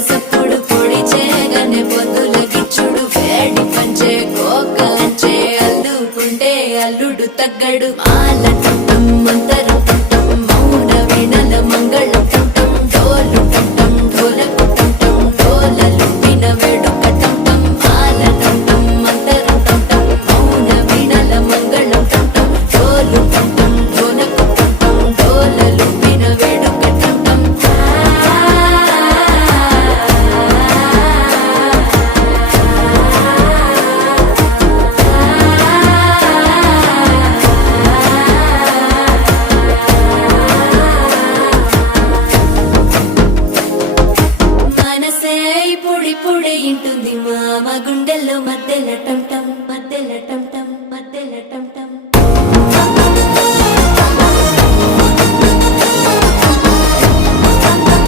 సప్పుడు పొడి చేయగానే పొద్దుల గిచ్చుడు వేడి పంచే కోకలంచే అల్లుకుంటే అల్లుడు తగ్గడు మాల టుంటం మంతరం టుంటం మౌన వీణల మంగళం టుంటం డోలు టుంటం ఢోలకు టుంటం డోలలు విన వేడుక టుంటం మాల టుంటం మంతరం టుంటం మౌన వీణల మంగళం టుంటం డోలు టుంటం ఢోలకు టుంటం డోలలు విన వేడుక టుంటం మనసే పొడి పొడి ఇంటుంది మామ గుండెల్లో మధ్యలో